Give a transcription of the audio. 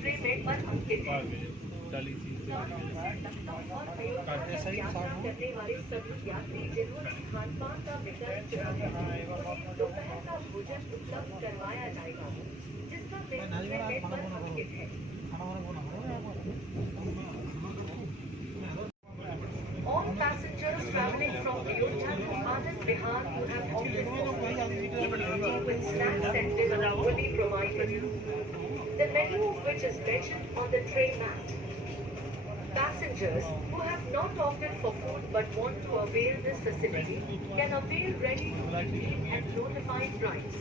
Tray में पर अंकित है। डाली सी यात्रा करने वाले सभी यात्री जिन्होंने खान पान का विकल्प चुना है उन्हें दोपहर का भोजन उपलब्ध करवाया जाएगा जिसका बिल ट्रे में पर अंकित है। All passengers traveling from Ayodhya to Anand Vihar who have opted for food with snacks and dinner will be provided. The menu of which is mentioned on the tray mat. Passengers who have not opted for food but want to avail this facility can avail ready-to-eat meal at notified price.